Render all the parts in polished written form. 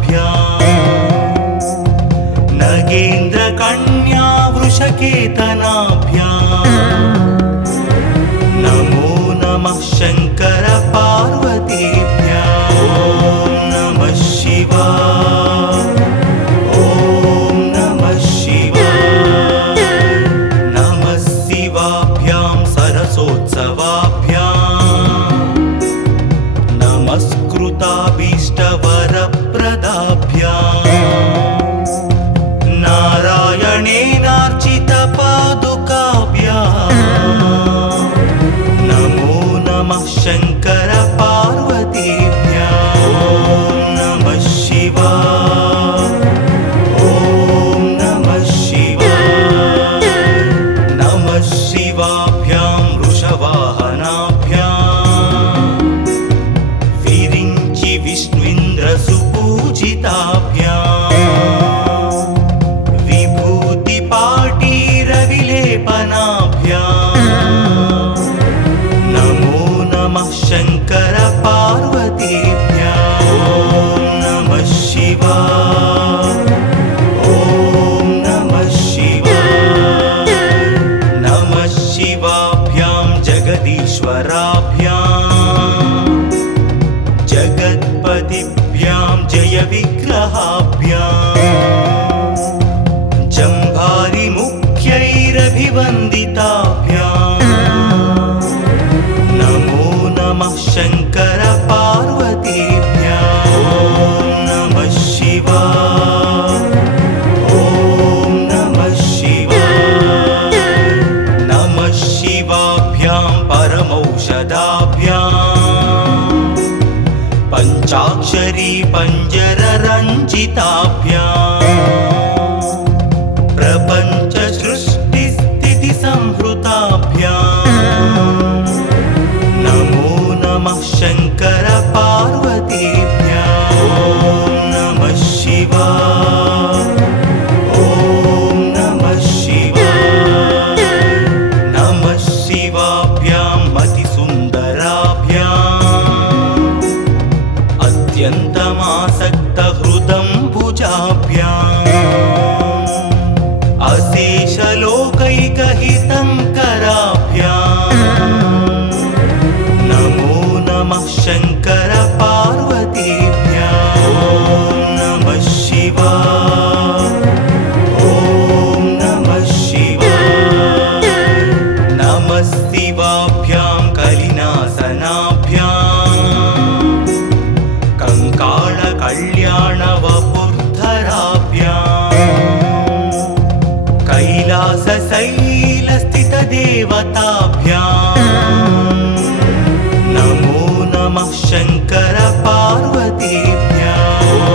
परस्पराश्लिष्टवपुर्धराभ्याम् नगेन्द्रकन्या वृषकेतनाभ्याम् नमो नमः शङ्कर पार्वतीभ्याम् ॐ नमः शिवाय ॐ नमः शिवाय नमः शिवाभ्यां सरसोत्सवाभ्याम् नमस्कृताभीष्टवरप्रदाभ्याम् नारायणेनार्चितपादुकाभ्याम् नमो नमः शङ्कर पार्वतीभ्याम् ॐ नमः शिवाय ॐ नमः शिवाय नमः शिवाभ्यां वृषवाहनाभ्याम् विरिञ्चि विष्णुइन्द्रसुपूजिताभ्याम् विभूतिपाटीरविलेपनाभ्याम् नमो नमः शङ्कर पार्वतीभ्याम् ॐ नमः शिवाय ॐ नमः शिवाय नमः शिवाभ्यां जगदीश्वराभ्याम् जगत्पतिभ्यां जयविग्रहाभ्याम् जम्भारिमुख्यैरभिवन्दिताभ्याम् नमो नमः शङ्कर पार्वतीभ्याम् ॐ नमः शिवाय ॐ नमः शिवाय नमः शिवाभ्यां परमौषधाभ्याम् पञ्चाक्षरी पञ्जररञ्जिताभ्याम् प्रपञ्च सृष्टिस्थितिसंहृताभ्याम् नमो नमः शङ्कर पार्वतीभ्याम् ॐ नमः शिवाय ॐ नमः शिवाय नमः शिवाभ्यां मतिसुन्दराभ्याम् अत्यन्तमासक्तहृदम्बुजाभ्याम् अशेषलोकैकहितङ्कराभ्याम् नमो नमः शङ्कर पार्वतीभ्याम् ॐ नमः शिवाय ॐ नमः शिवाय नमः शिवाभ्यां कलिनासनाभ्याम् कङ्काळकल्याणवपुर्धराभ्याम् कैलासशैलस्थितदेवताभ्याम् नमो नमः शङ्कर पार्वतीभ्याम् ॐ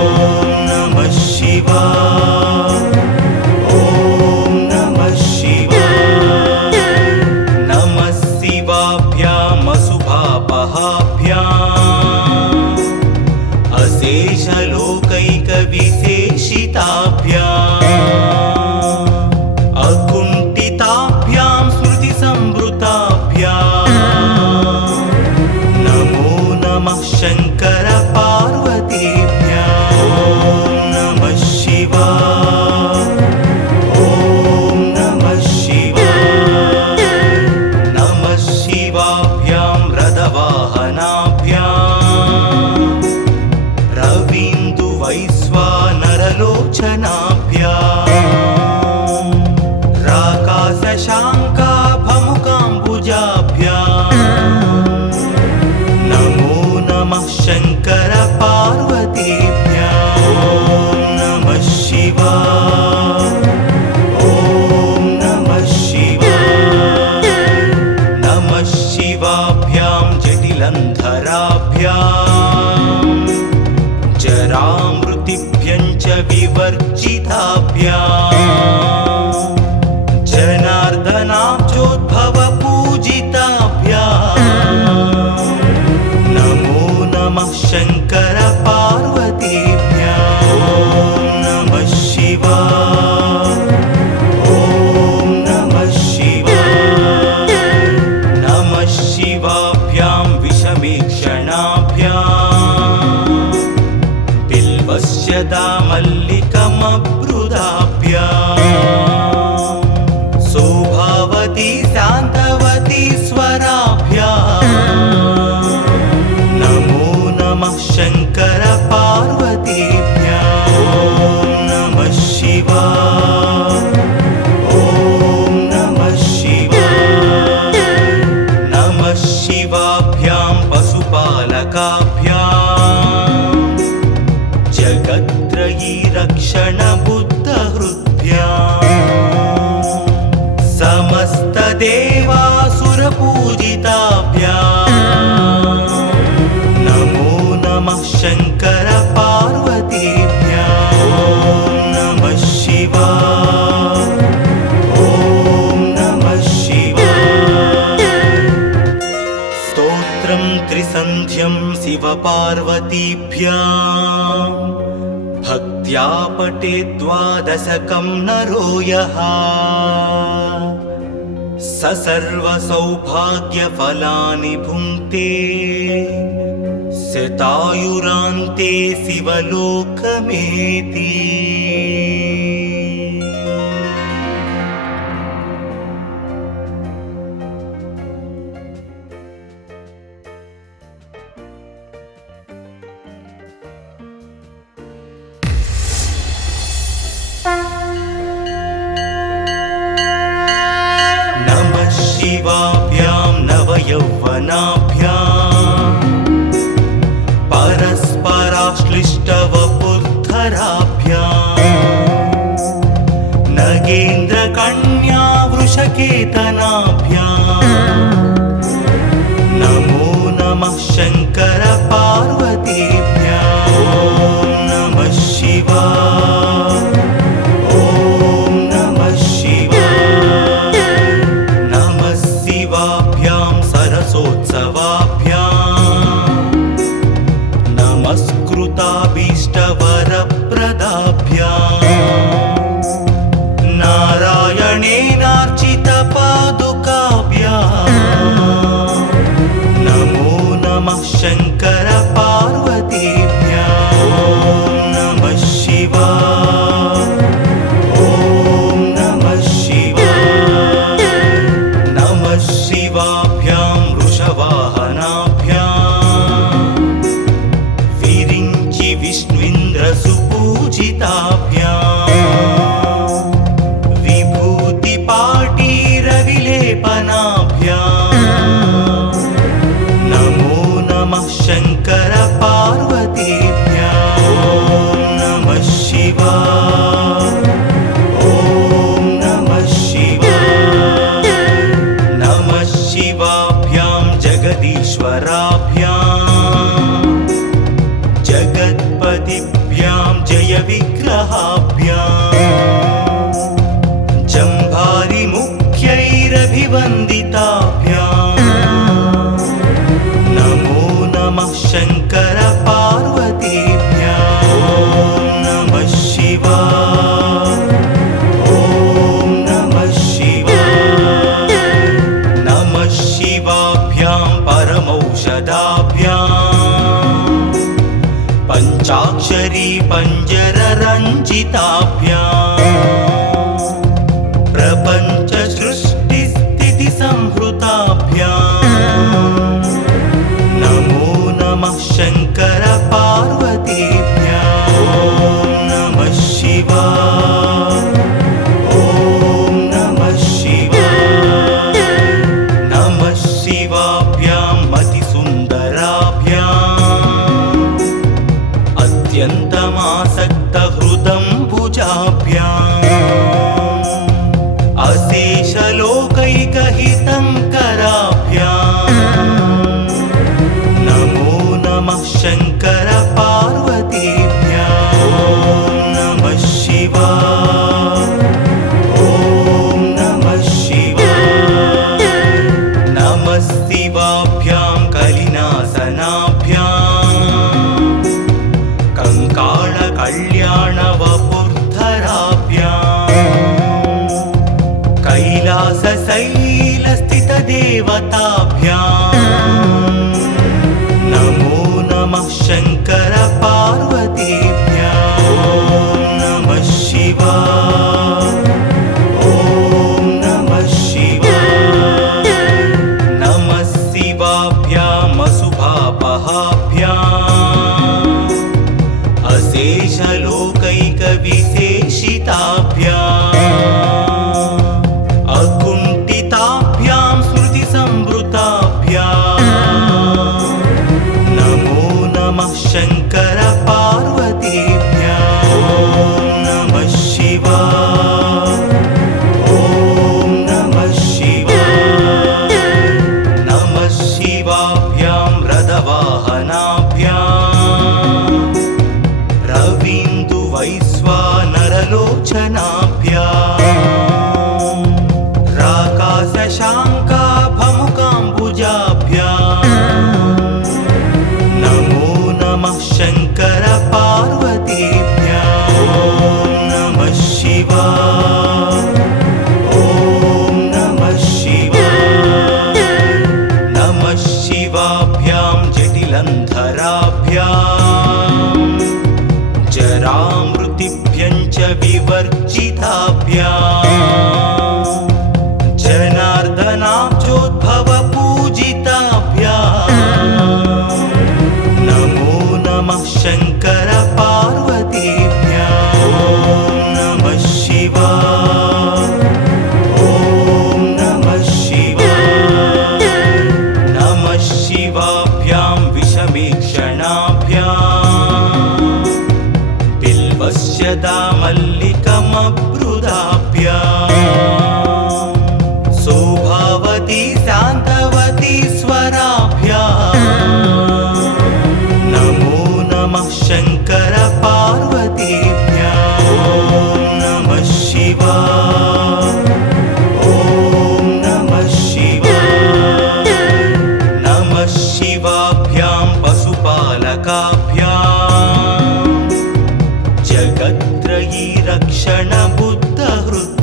नमः शिवाय ॐ नमः शिवाय नमः शिवाभ्याम् अशुभापहाभ्याम् अशेषलोकैकविशेषिताभ्याम् अकुण्ठिताभ्यां स्मृतिसंवृताभ्याम् वन्द्यं शिवपार्वतीभ्यां भक्त्या पठेत् द्वादशकं नरो यः स सर्वसौभाग्यफलानि भुङ्क्ते शतायुरान्ते शिवलोकमेति। नमः शिवाभ्यां नवयौवनाभ्याम् परस्पराश्लिष्टवपुर्धराभ्याम् नगेन्द्रकन्या वृषकेतनाभ्याम् नमो नमः शङ्कर पार्वतीभ्यां। ॐ नमः शिवाय, ॐ नमः शिवाय। नमः शिवाभ्यां सरसोत्सवाभ्याम् नमस्कृताभीष्टवरप्रदाभ्याम् नारायणेनार्चितपादुकाभ्याम् नमो नमः शङ्कर पार्वतीभ्यां। ॐ नमः शिवाय, ॐ नमः शिवाय। नमः शिवाभ्यां वृषवाहनाभ्याम् विरिञ्चि विष्णुन्द्रसुपूजिताभ्याम् विभूतिपाटीरविलेपनाभ्याम् नमो नमः शङ्कर पार्वतीभ्यां। ॐ नमः शिवाय, ॐ नमः शिवाय। नमः शिवाभ्यां जगदीश्वराभ्याम् जगत्पतिभ्यां जयविग्रहाभ्याम् जम्भारिमुख्यैरभिवन्दिताभ्याम् नमो नमः शङ्कर पार्वतीभ्यां। ॐ नमः शिवाय, ॐ नमः शिवाय। नमः शिवाभ्यां परमौषधाभ्याम् पञ्चाक्षरी पञ्जररञ्जिताभ्याम् प्रपञ्च सृष्टिस्थितिसंहृताभ्याम् नमो नमः शङ्कर पार्वतीभ्यां। ॐ नमः शिवाय, ॐ नमः शिवाय। नमः शिवाभ्यां मतिसुन्दराभ्याम् अत्यन्तमासक्तहृदम्बुजाभ्याम् अशेषलोकैकहितङ्कराभ्याम् नमो नमः शङ्कर पार्वतीभ्यां। ॐ नमः शिवाय, ॐ नमः शिवाय। नमः शिवाभ्यां कलिनासनाभ्याम् कङ्काळकल्याणवपुर्धराभ्याम् कैलासशैलस्थितदेवताभ्याम् नमो नमः शङ्कर पार्वतीभ्यां। ॐ नमः शिवाय, ॐ नमः शिवाय। नमः शिवाभ्याम् अशुभापहाभ्याम् अशेषलोकैकविशेषिताभ्याम् अकुण्ठिताभ्यां स्मृतिसंवृताभ्याम् नमो नमः शङ्कर पार्वतीभ्यां। ॐ नमः शिवाय, ॐ नमः शिवाय। नमः शिवाभ्यां रथवाहनाभ्याम् रवीन्दुवैश्वानरलोचनाभ्याम् राकाशशाङ्काभमुकाम्बुजाभ्याम् शान्तवती स्वराभ्याम् नमो नमः शङ्कर पार्वतीभ्याम् ॐ नमः शिवाय ॐ नमः शिवाय नमः शिवाभ्यां पशुपालकाभ्याम् जगत्त्रयी रक्षण बुद्धहृद्भ्याम्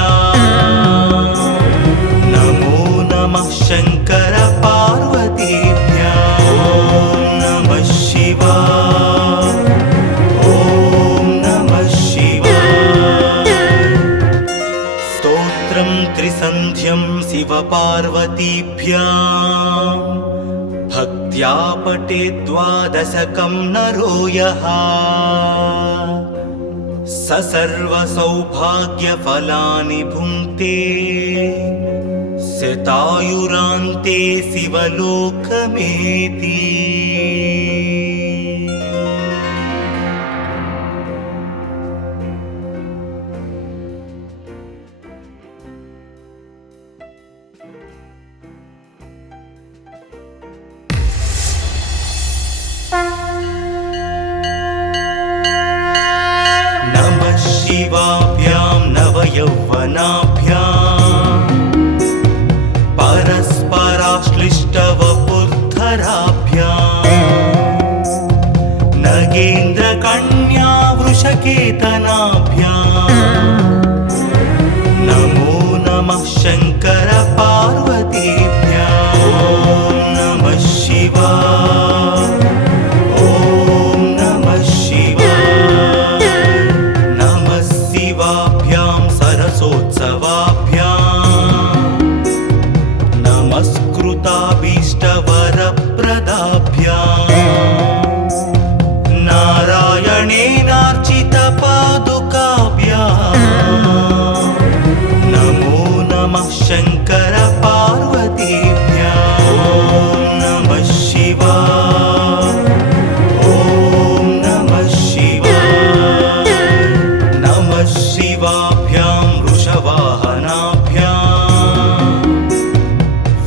समस्तदेवासुरपूजिताभ्याम् नमो नमः शङ्कर पार्वतीभ्याम् ॐ नमः शिवाय ॐ नमः शिवाय स्तोत्रं त्रिसन्ध्यं शिवपार्वतीभ्याम् भक्त्या पठेत् द्वादशकं नरो यः स सर्वसौभाग्यफलानि भुङ्क्ते शतायुरान्ते शिवलोकमेति नमः शिवाभ्यां नवयौवनाभ्याम् परस्पराश्लिष्टवपुर्धराभ्याम् नगेन्द्रकन्या वृषकेतनाभ्याम् नमो नमः शङ्कर पार्वतीभ्याम् ॐ नमः शिवाय ॐ नमः शिवाय नमः शिवाभ्यां सरसोत्सवाभ्याम् नमस्कृताभीष्टवरप्रदाभ्याम् नारायणेनार्चितपादुकाभ्याम् नमो नमः शङ्कर पार्वतीभ्याम् ॐ नमः शिवाय ॐ नमः शिवाय नमः शिवाभ्यां वृषवाहनाभ्याम्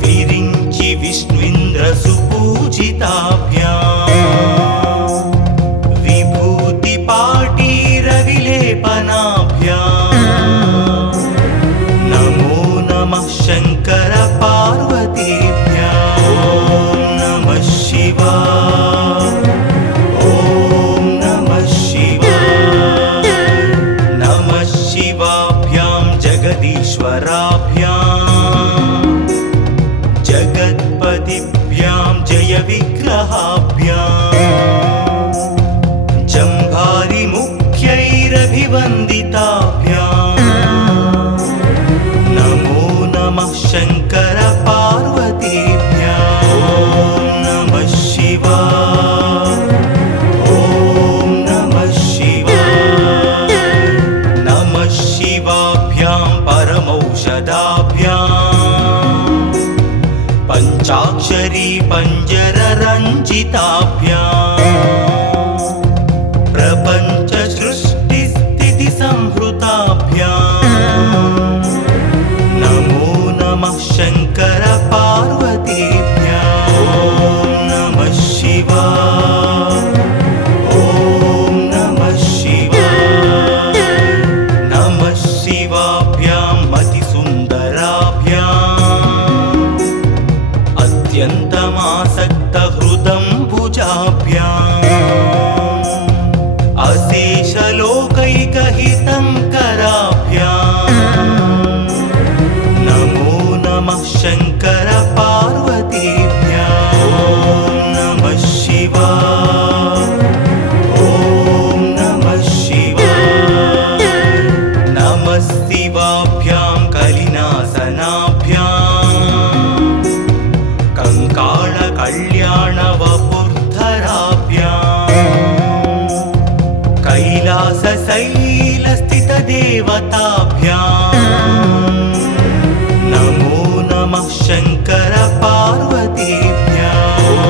विरिञ्चि विष्णुन्द्रसुपूजिताभ्याम् विभूतिपाटीरविलेपनाभ्याम् नमो नमः शङ्कर पार्वतीभ्याम् ॐ नमः शिवाय ॐ नमः शिवाय नमः शिवाभ्यां जगदीश्वराभ्याम् जगत्पतिभ्यां जयविग्रहाभ्याम् जम्भारिमुख्यैरभिवन्दिताभ्याम् नमो नमः शङ्कर पार्वतीभ्याम् ॐ नमः शिवाय ॐ नमः शिवाय नमः शिवाभ्यां परमौषधाभ्याम् पञ्चाक्षरी पञ्जररञ्जिताभ्याम् प्रपञ्चसृष्टिस्थितिसंहृताभ्याम् नमो नमः शङ्कर पार्वतीभ्याम् ॐ नमः शिवाय ॐ नमः शिवाय नमः शिवाभ्यां मतिसुन्दराभ्याम् अत्यन्तमासक्तहृदम्बुजाभ्याम् अशेषलोकैकहितङ्कराभ्याम् नमो नमः शङ्कर पार्वतीभ्याम् ॐ नमः शिवाय ॐ नमः शिवाय नमः शिवाभ्यां कलिनासनाभ्याम् कङ्काळकल्याणवपुर्धराभ्याम् कैलासशैलस्थितदेवताभ्याम् नमो नमः शङ्कर पार्वतीभ्याम् ॐ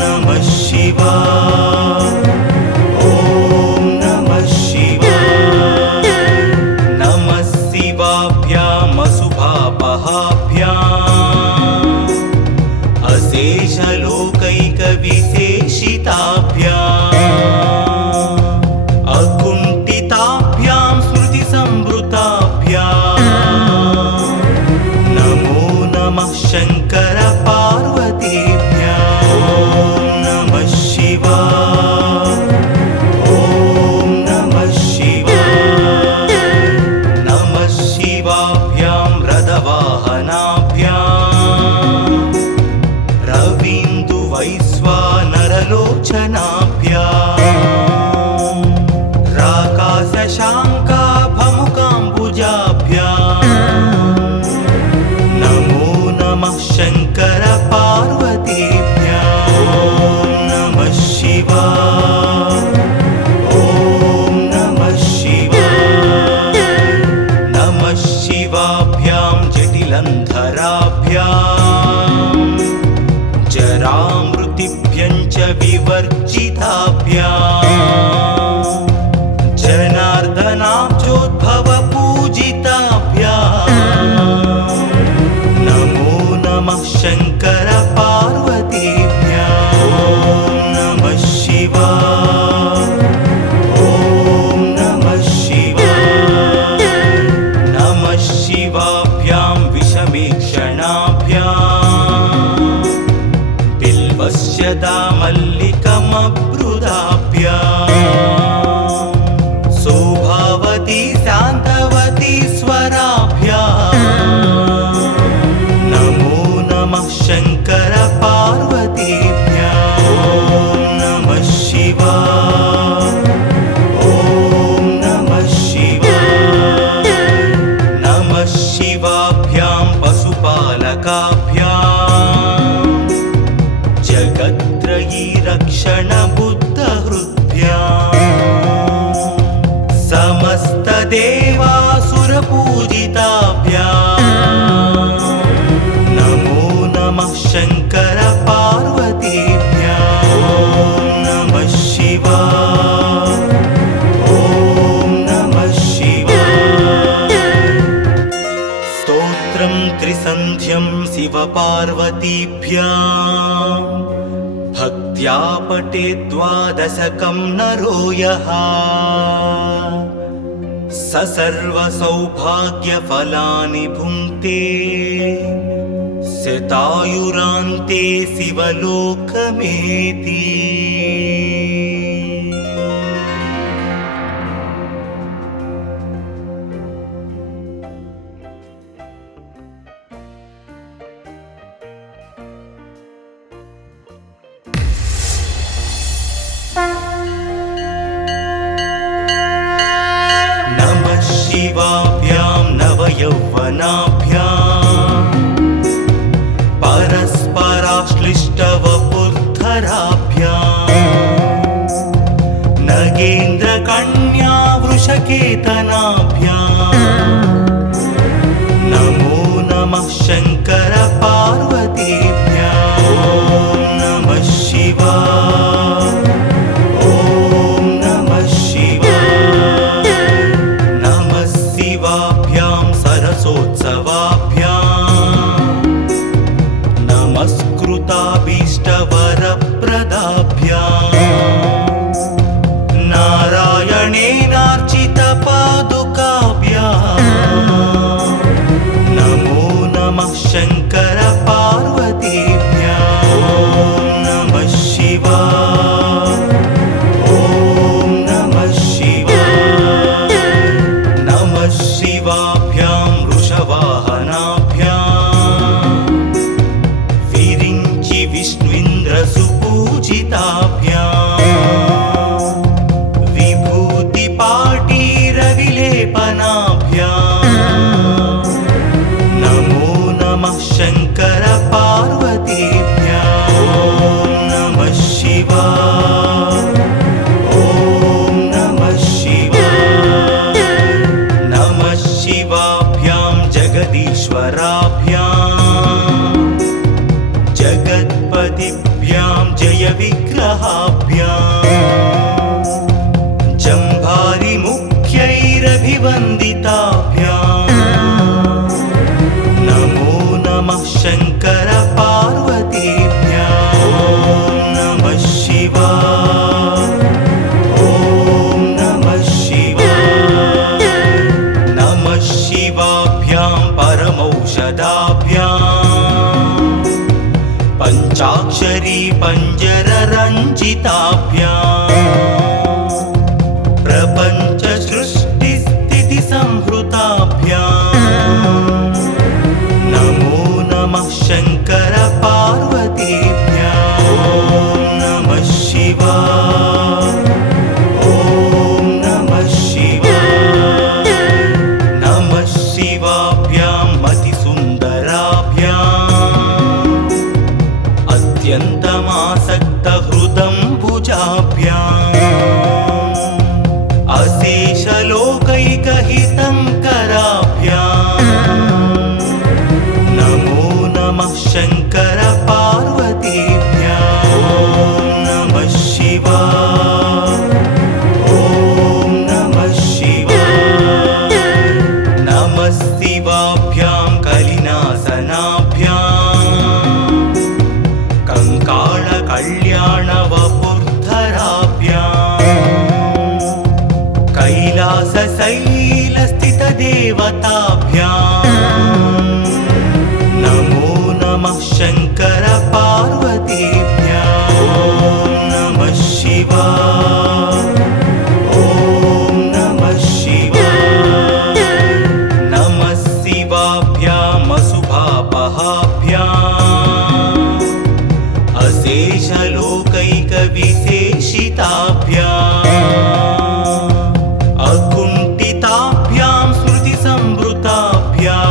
नमः शिवाय ॐ नमः शिवाय देवासुरपूजिताभ्याम् नमो नमः शङ्कर पार्वतीभ्याम् ॐ नमः शिवाय ॐ नमः शिवाय स्तोत्रं त्रिसन्ध्यं शिवपार्वतीभ्याम् भक्त्या पठेत् द्वादशकं नरो यः स सर्वसौभाग्यफलानि भुङ्क्ते शतायुरान्ते शिवलोकमेति नमः शिवाभ्यां नवयौवनाभ्याम् परस्पराश्लिष्टवपुर्धराभ्याम् नगेन्द्रकन्या वृषकेतनाभ्याम् नमो नमः शङ्कर पार्वतीभ्याम् ॐ नमः शिवाय ॐ नमः शिवाय नमः शिवाभ्यां सरसोत्सवाभ्याम् नमस्कृताभीष्टवरप्रदाभ्याम् नारायणेनार्चितपादुकाभ्याम् नमो नमः शङ्कर पार्वतीभ्याम् ॐ नमः शिवाय ॐ नमः शिवाय नमः शिवाभ्यां वृषवाहनाभ्याम् विरिञ्चि विष्णुन्द्रसुपूजिताभ्याम् विभूतिपाटीरविलेपनाभ्याम् नमो नमः शङ्कर पार्वतीभ्याम् ॐ नमः शिवाय ॐ नमः शिवाय नमः शिवाभ्यां जगदीश्वराभ्याम् जगत्पतिभ्यां जयविग्रहाभ्याम् जम्भारिमुख्यैरभिवन्दिताभ्याम् नमो नमः शङ्कर पार्वतीभ्याम् ॐ नमः शिवाय ॐ नमः शिवाय नमः शिवाभ्यां परमौषधाभ्याम् पञ्चाक्षरी पञ्जररञ्जिताभ्याम् प्रपञ्च सृष्टिस्थितिसंहृताभ्याम् नमो नमः शङ्कर पार्वतीभ्याम् ॐ नमः शिवाय ॐ नमः शिवाय नमः शिवाभ्यां मतिसुन्दराभ्याम् अत्यन्तमासक्तहृदम्बुजाभ्याम् अशेषलोकैकहितङ्कराभ्याम् नमो नमः शङ्कर पार्वतीभ्याम् ॐ नमः शिवाय ॐ नमः शिवाय नमः शिवाभ्यां कलिनासनाभ्याम् कङ्काळकल्याणवपुर्धराभ्याम् कैलासशैलस्थितदेवताभ्याम् नमो नमः शङ्कर पार्वतीभ्याम् ॐ नमः शिवाय ॐ नमः शिवाय नमः शिवाभ्याम् अशुभापहाभ्याम् अशेषलोकैकविशेषिताभ्याम् अकुण्ठिताभ्यां स्मृतिसंवृताभ्याम्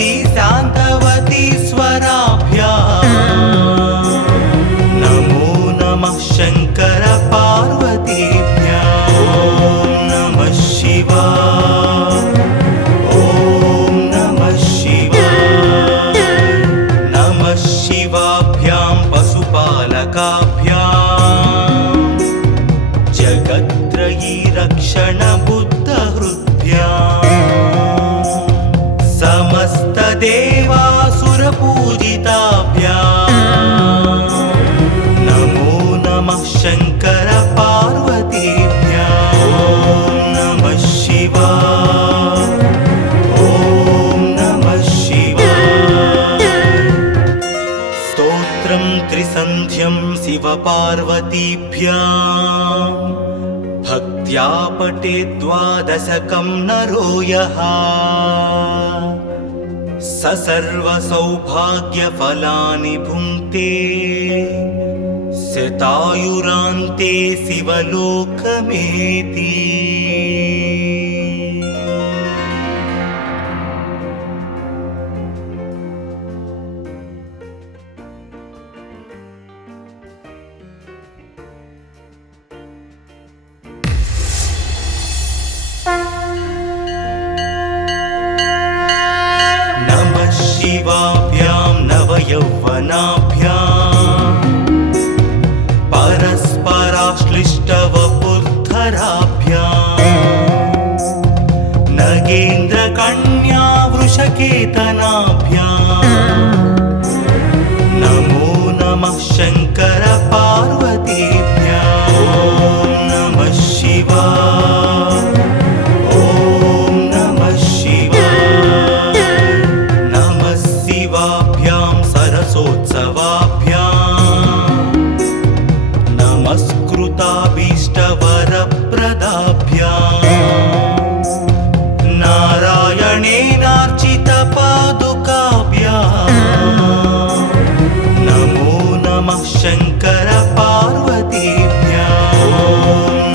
शान्तवती शान्तवती स्वराभ्याम् नमो नमः शङ्कर पार्वतीभ्याम् ॐ नमः शिवाय ॐ नमः शिवाय नमः शिवाभ्यां पशुपालकाभ्याम् जगत्त्रयी रक्षण बुद्धहृद्भ्याम् समस्तदेवासुरपूजिताभ्याम् नमो नमः शङ्कर पार्वतीभ्याम् ॐ नमः शिवाय ॐ नमः शिवाय स्तोत्रं त्रिसन्ध्यं शिवपार्वतीभ्याम् भक्त्या पठेत् द्वादशकं नरो यः स सर्वसौभाग्यफलानि भुङ्क्ते शतायुरान्ते शिवलोकमेति नमः शिवाभ्यां नवयौवनाभ्याम् परस्पराश्लिष्टवपुर्धराभ्याम् नगेन्द्रकन्या वृषकेतनाभ्याम् नमो नमः शङ्कर पार्वतीभ्याम् ॐ नमः शिवाय ॐ नमः शिवाय नमः शिवाभ्यां सरसोत्सवाभ्याम् नमस्कृताभीष्टवरप्रदाभ्याम् नारायणेनार्चितपादुकाभ्याम् नमो नमः शङ्कर पार्वतीभ्याम् ॐ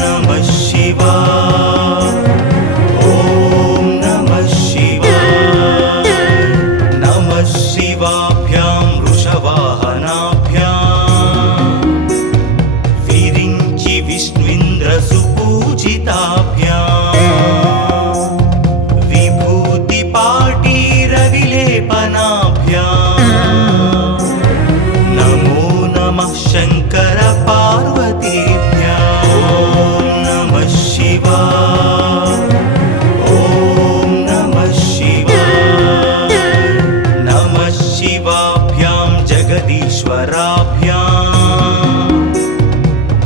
नमः शिवाय ॐ नमः शिवाय नमः शिवाभ्यां वृषवाहनाभ्याम् विरिञ्चि विष्णुइन्द्रसुपूजिताभ्याम् विभूतिपाटीरविलेपनाभ्याम् नमो नमः शङ्कर पार्वतीभ्याम् ॐ नमः शिवाय ॐ नमः शिवाय नमः शिवाभ्यां जगदीश्वराभ्याम्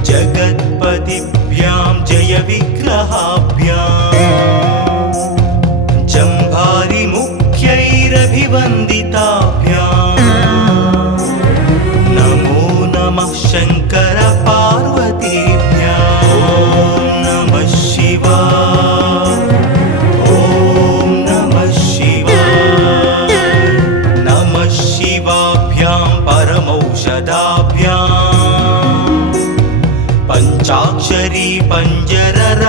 जगत्पतिभ्यां जय विग्रहाभ्याम् जम्भारिमुख्यैरभिवन्दिताभ्याम् नमो नमः शङ्कर पार्वतीभ्याम् ॐ नमः शिवाय ॐ नमः शिवाय नमः शिवाभ्यां परमौषधाभ्याम् पञ्चाक्षरी पञ्जररञ्जिताभ्याम्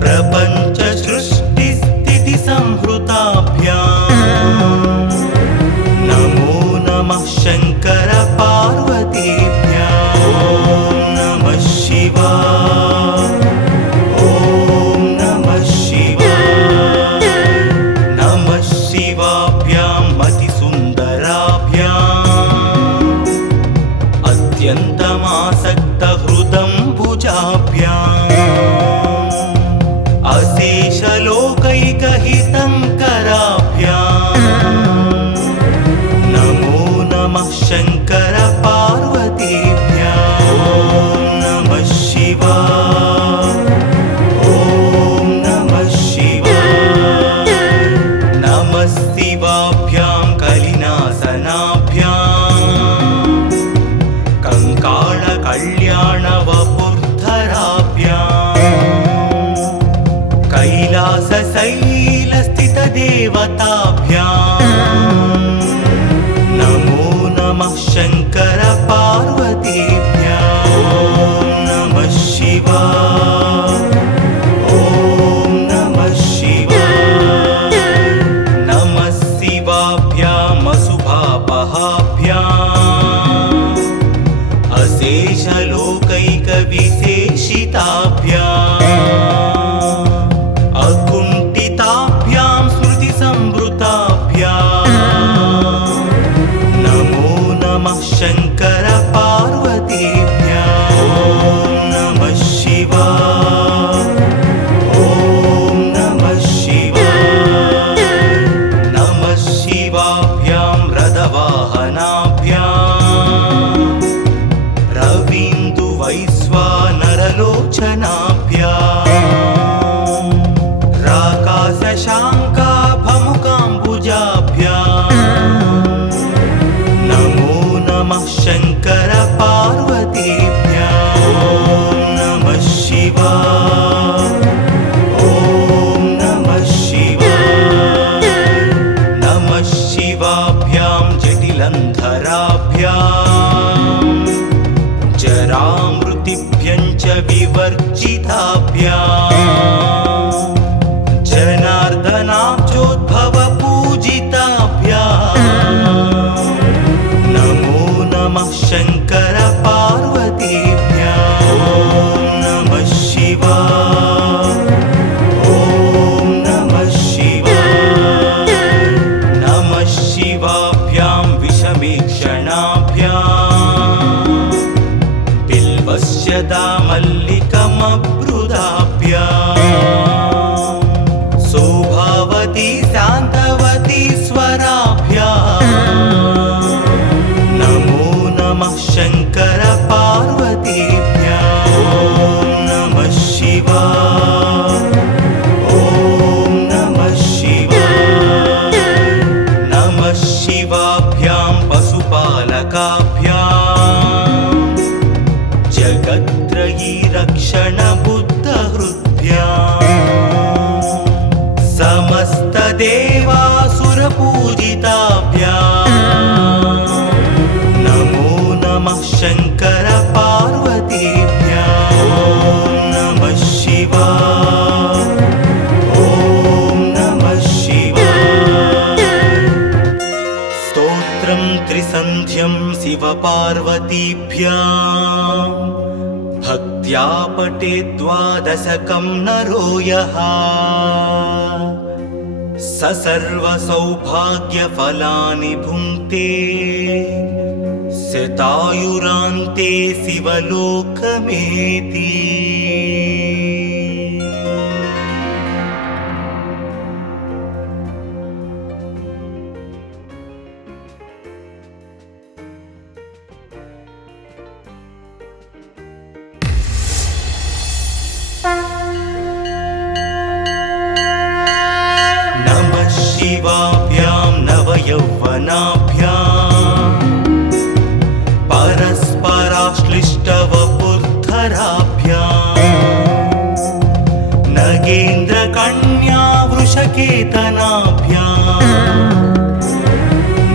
प्रपञ्च सृष्टिस्थितिसंहृताभ्याम् नमो नमः शङ्कर पार्वतीभ्याम् ॐ नमः शिवाय ॐ नमः शिवाय नमः शिवाभ्यां मतिसुन्दराभ्याम् अत्यन्तमासक्तहृदम्बुजाभ्याम् अशेषलोकैकहितङ्कराभ्याम् नमो नमः शङ्कर पार्वतीभ्याम् ॐ नमः शिवाय ॐ नमः शिवाय नमः शिवाभ्यां कलिनासनाभ्याम् कङ्काळकल्याणवपुर्धराभ्याम् कैलासशैलस्थितदेवताभ्याम् नमो नमः शङ्कर पार्वतीभ्याम् ॐ नमः शिवाय ॐ नमः शिवाय शशाङ्काभमुकाम्बुजाभ्याम् नमो नमः शङ्कर पार्वतीभ्याम् ॐ नमः शिवाय ॐ नमः शिवाय नमः शिवाभ्यां जटिलन्धराभ्याम् जरामृतिभ्यं च विवर्जिताभ्याम् जनार्दनाब्जोद्भवपूजिताभ्याम् नमो नमः शङ्कर पार्वतीभ्याम् ॐ नमः शिवाय ॐ नमः शिवाय नमः शिवाभ्यां विषमीक्षणाभ्याम् बिल्वस्य दामल्लिकमब्रुदाभ्याम् सौभावती शान्तवती स्वराभ्याम् नमो नमः शङ्कर पार्वतीभ्याम् ॐ नमः शिवाय ॐ नमः शिवाय नमः शिवाभ्यां पशुपालकाभ्याम् जगत्त्रयी रक्षणबुद्धहृद्भ्याम् समस्तदेवासुरपूजिताभ्याम् नमो नमः शङ्कर पार्वतीभ्याम् ॐ नमः शिवाय ॐ नमः शिवाय स्तोत्रं त्रिसन्ध्यं शिवपार्वतीभ्याम् भक्त्या पठेद्वादशकं नरो यः स सर्वसौभाग्यफलानि भुङ्क्ते शतायुरान्ते शिवलोकमेति नमः शिवाभ्यां नवयौवनाभ्याम् परस्पराश्लिष्टवपुर्धराभ्याम् नगेन्द्रकन्या वृषकेतनाभ्याम्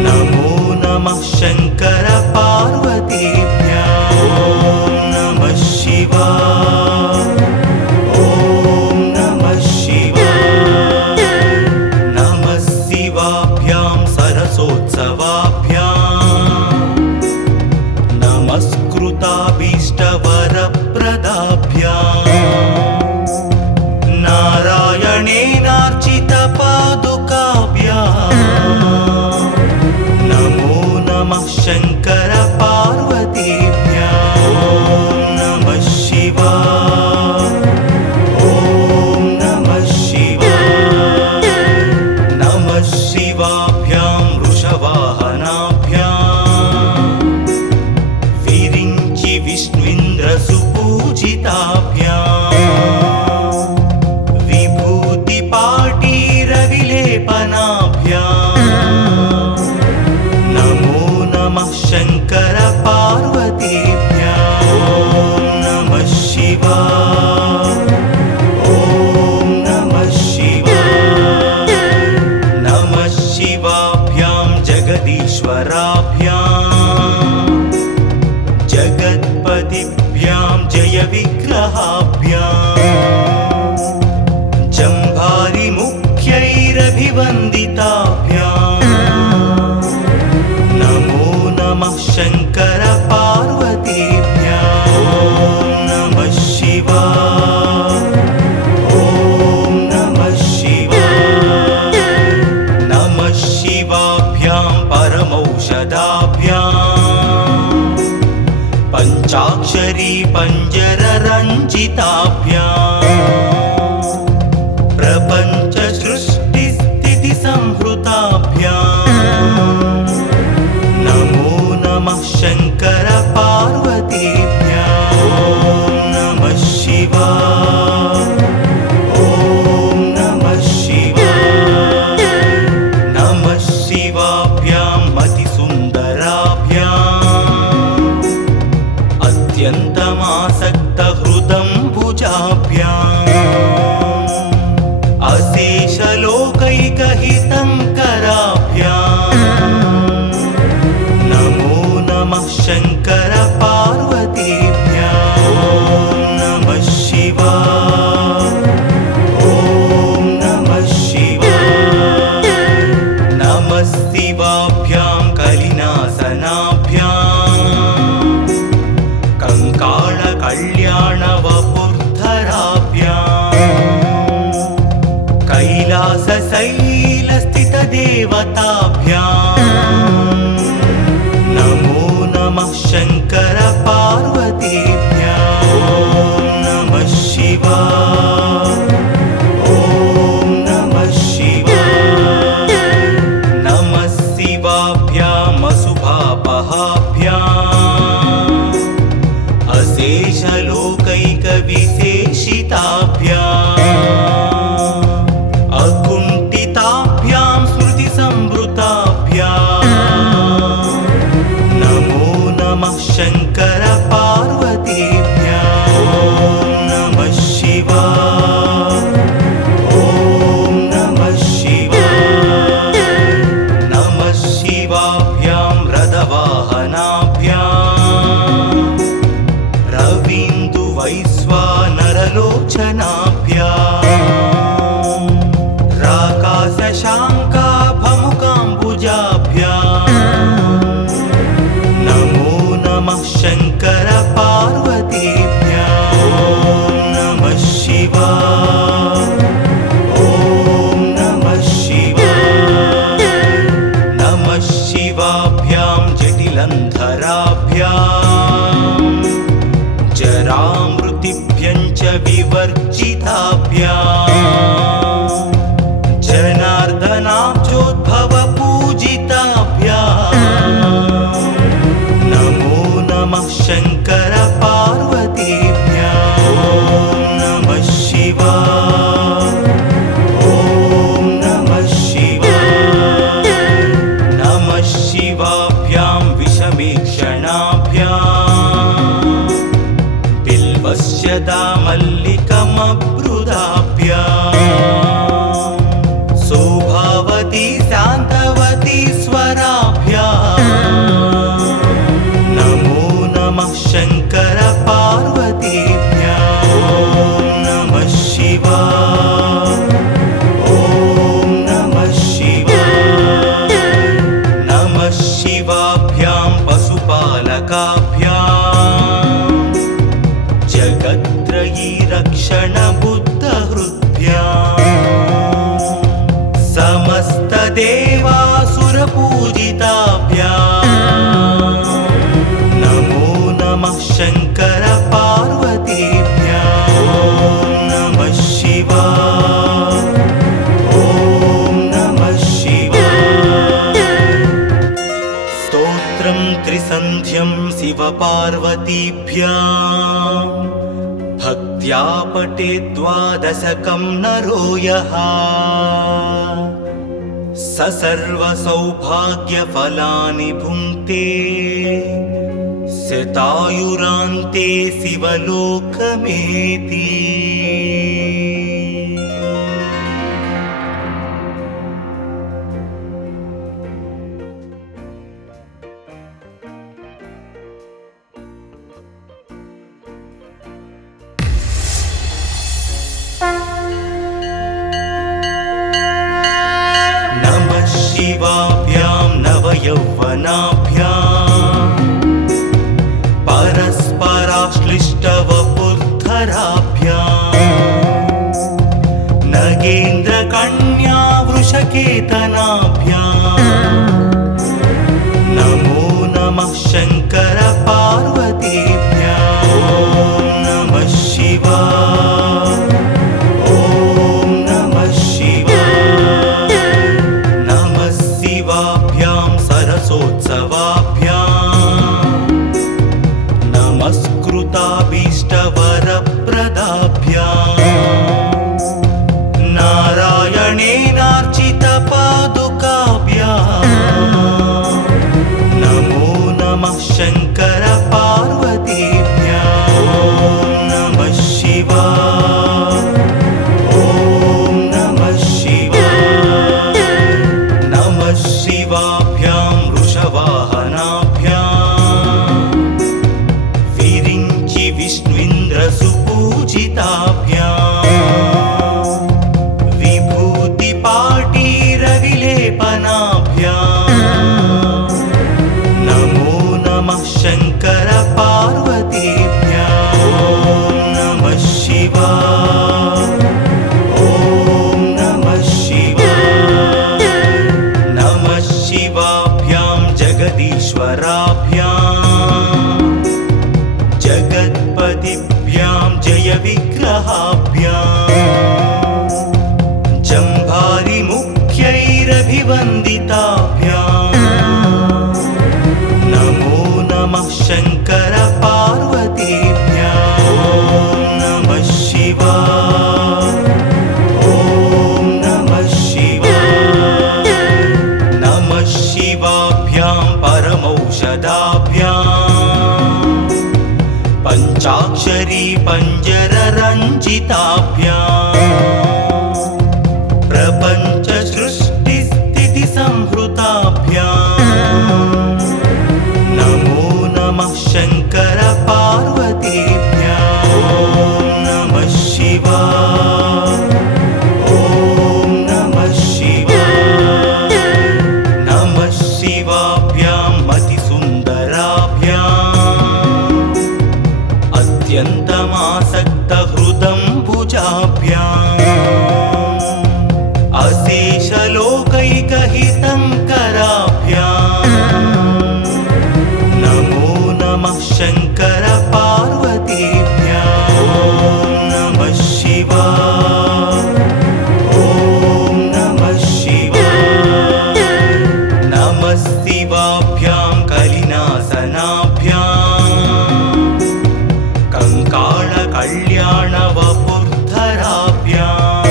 नमो नमः शङ्कर पार्वतीभ्याम् ॐ नमः शिवाय ॐ नमः शिवाय नमः शिवाभ्यां सरसोत्सवाभ्याम् नमस्कृताभीष्टवरप्रदाभ्याम् नारायणेनार्चितपादुकाभ्याम् नमो नमः शङ्कर पार्वतीभ्याम् ॐ नमः शिवाय ॐ नमः शिवाय नमः शिवाभ्यां वृषवाहनाभ्याम् विरिञ्चि विष्णुन्द्रसुपूजिताभ्याम् विभूतिपाटीरविलेपनाभ्याम् नमो नमः शङ्कर पार्वतीभ्याम् ॐ नमः शिवाय ॐ नमः शिवाय नमः शिवाभ्यां जगदीश्वराभ्याम् जगत्पतिभ्यां जयविग्रहाभ्याम् जम्भारिमुख्यैरभिवन्दिताभ्याम् नमो नमः शङ्कर पार्वतीभ्याम् ॐ नमः शिवाय ॐ नमः शिवाय नमः शिवाभ्यां परमौषधाभ्याम् पञ्चाक्षरी पञ्जररञ्जिताभ्याम् प्रपञ्च सृष्टिस्थितिसंहृताभ्याम् नमो नमः शङ्कर पार्वतीभ्याम् ॐ नमः शिवाय ॐ नमः शिवाय कैलासशैलस्थितदेवताभ्याम् नमो नमः शङ्कर पार्वतीभ्याम् ॐ नमः शिवाय ॐ नमः शिवाय नमः शिवाभ्याम् अशुभापहाभ्याम् अशेषलोकैकविशेषिताभ्याम् अकुण्ठिताभ्यां स्मृतिसंवृताभ्याम् नमो नमः शङ्कर पार्वतीभ्याम् ॐ नमः शिवाय ॐ नमः शिवाय नमः शिवाभ्यां रथवाहनाभ्याम् रवीन्दुवैश्वानरलोचनाभ्याम् राकाशशाङ्काभमुकाम्बुजाभ्याम् नमो नमः शङ्कर पार्वतीभ्याम् ॐ नमः शिवाय ॐ नमः शिवाय नमः शिवाभ्यां जटिलन्धराभ्याम् जरामृतिभ्यं च विवर्जिताभ्याम् जनार्दनाब्जोद्भवपूजिताभ्याम् नमो नमः शङ्कर पार्वतीभ्याम् ॐ नमः शिवाय ॐ नमः शिवाय नमः शिवाभ्यां विषमीक्षणाभ्याम् बिल्वस्य दामल्लिकमब्रुदाभ्याम् शोभावती शान्तवती स्वराभ्याम् नमो नमः शङ्कर पार्वतीभ्याम् ॐ नमः शिवाय ॐ नमः शिवाय नमः शिवाभ्यां पशुपालकाभ्याम् जगत्त्रयी रक्षणबुद्धहृद्भ्याम् समस्तदेवासुरपूजिताभ्याम् नमो नमः शङ्कर पार्वतीभ्याम् ॐ नमः शिवाय ॐ नमः शिवाय स्तोत्रं त्रिसन्ध्यं शिवपार्वतीभ्याम् भक्त्या पठेत् द्वादशकं नरो यः स सर्वसौभाग्यफलानि भुङ्क्ते शतायुरान्ते शिवलोकमेति नमः शिवाभ्यां नवयौवनाभ्याम् परस्पराश्लिष्टवपुर्धराभ्याम् नगेन्द्रकन्या वृषकेतनाभ्याम् नमो नमः शङ्कर पार्वतीभ्याम् ॐ नमः शिवाय ॐ नमः शिवाय नमः शिवाभ्यां सरसोत्सवाभ्याम् नमस्कृताभीष्टवरप्रदाभ्याम् नारायणेनार्चितपादुकाभ्याम् नमो नमः शङ्कर पार्वती वन्दिताभ्याम् नमो नमः शङ्कर पार्वतीभ्याम् ॐ नमः शिवाय ॐ नमः शिवाय नमः शिवाभ्यां परमौषधाभ्याम् पञ्चाक्षरी पञ्जररञ्जिताभ्याम् प्रपञ्च सृष्टिस्थिति संहृताभ्याम् नमो नमः शङ्कर पार्वतीभ्याम् ॐ नमः शिवाय ॐ नमः शिवाय नमः शिवाभ्यां मतिसुन्दराभ्याम् अत्यन्तमासक्तहृदम्बुजाभ्याम् अशेषलोकैकहितङ्कराभ्याम् नमो नमः शङ्कर पार्वतीभ्याम् ॐ नमः शिवाय ॐ नमः शिवाय नमः शिवाभ्यां कलिनासनाभ्याम् कंकाळकल्याणवपुर्धराभ्याम्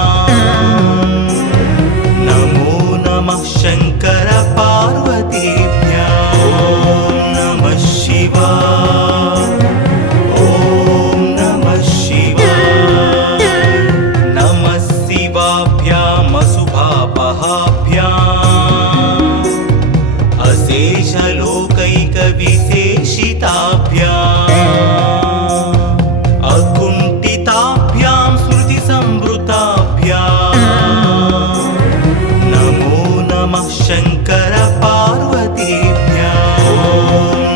कैलासशैलस्थितदेवताभ्याम् नमो नमः शङ्कर पार्वतीभ्याम् ॐ नमः शिवाय ॐ नमः शिवाय नमः शिवाभ्याम् अशुभापहाभ्याम् अशेषलोकैकविशेषिताभ्याम् अकुण्ठिताभ्यां स्मृतिसंवृताभ्याम् नमो नमः शङ्कर पार्वतीभ्याम् ॐ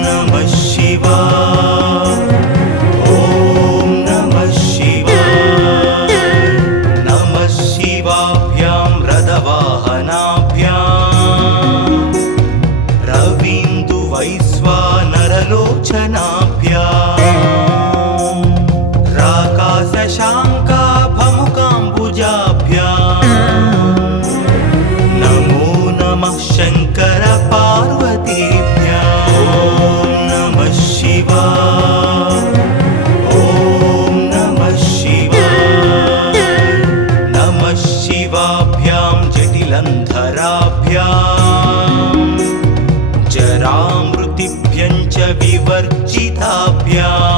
नमः शिवाय ॐ नमः शिवाय नमः शिवाभ्यां रथवाहनाभ्याम् रवीन्दुवैश्वानरलोचनाभ्याम् राकाशशाङ्काभमुकाम्बुजाभ्याम् नमो नमः शङ्कर पार्वतीभ्याम् ॐ नमः शिवाय ॐ नमः शिवाय नमः शिवाभ्यां जटिलन्धराभ्याम् जरामृतिभ्यं च विवर्जिताभ्याम्